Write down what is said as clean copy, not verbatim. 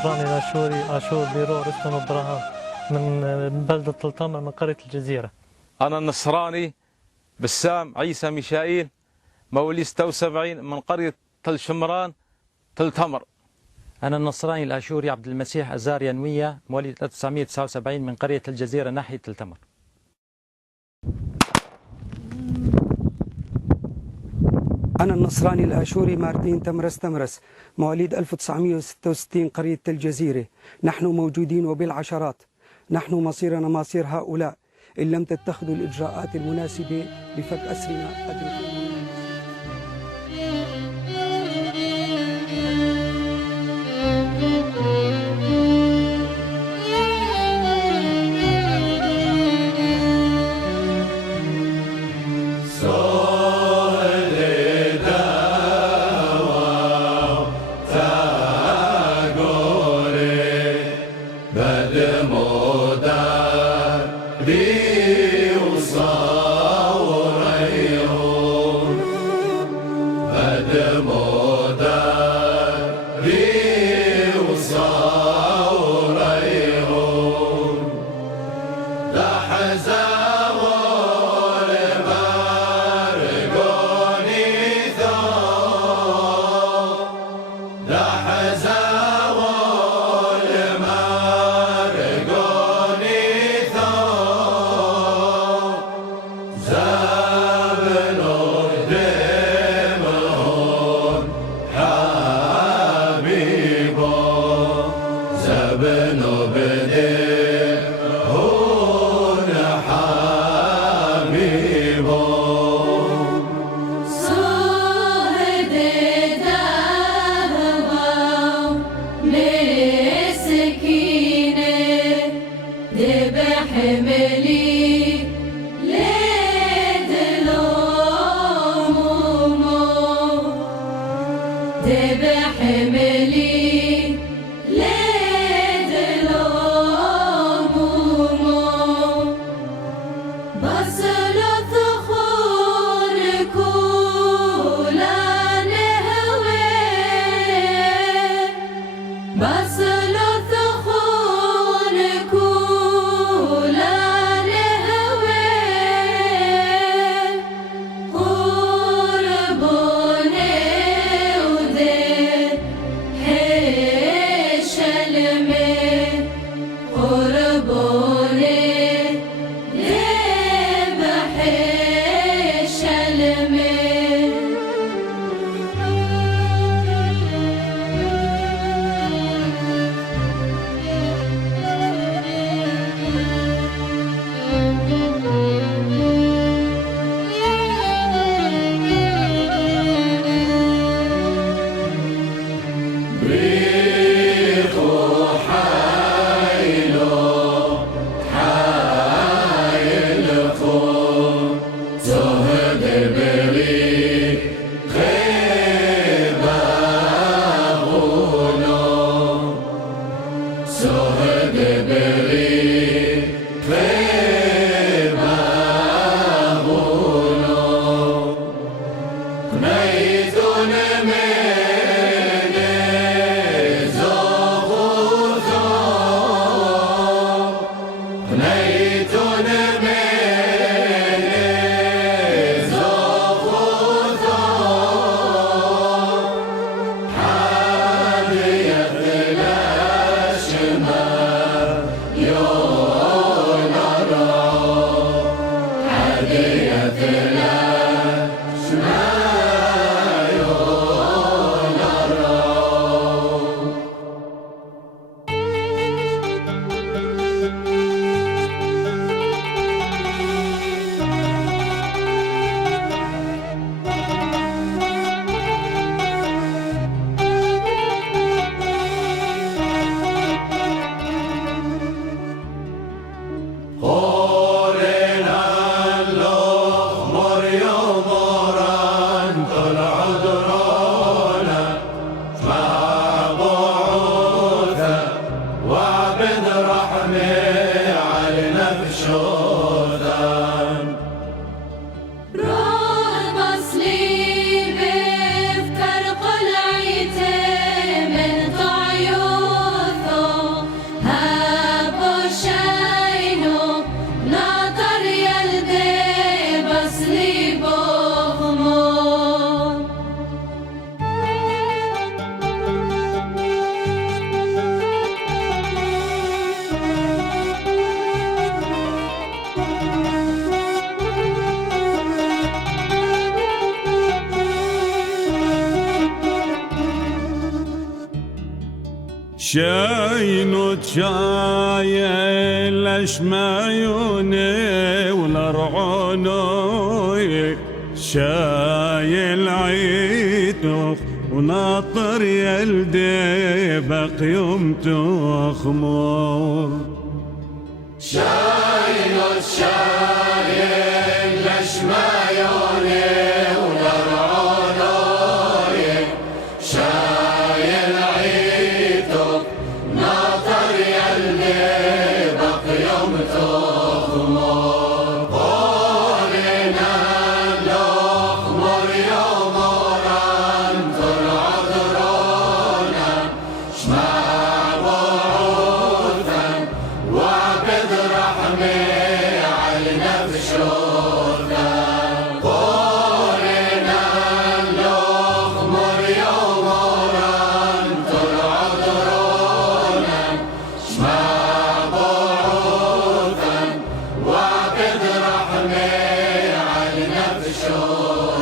النصراني الاشوري عاشور بيرو رستم ابراهام من بلدة تلتمر من قرية الجزيرة. أنا النصراني بسام عيسى ميشائيل مواليد 76 من قرية تل شمران تل تمر. أنا النصراني الآشوري عبد المسيح أزار ينوية مواليد 1979 من قرية الجزيرة ناحية تل تمر. أنا النصراني الآشوري مارتين تمرس مواليد 1966 قرية الجزيرة. نحن موجودين وبالعشرات. نحن مصيرنا مصير هؤلاء إن لم تتخذوا الإجراءات المناسبة لفك أسرنا أدركونا. شاينوت شايل اشمايوني والارعونوي شايل عيتو وناطر يلدي بقيوم تخمر شاينوت شايل اشمايوني والارعونوي شايل عيتو ناطر يلدي بقيوم تخمر قولنا الاخمر يوم وران ترعد رونا شمع بعوثا وعبد رحمي على نفشونا قولنا الاخمر يوم وران ترعد رونا شمع بعوثا وعبد رحمي على نفشونا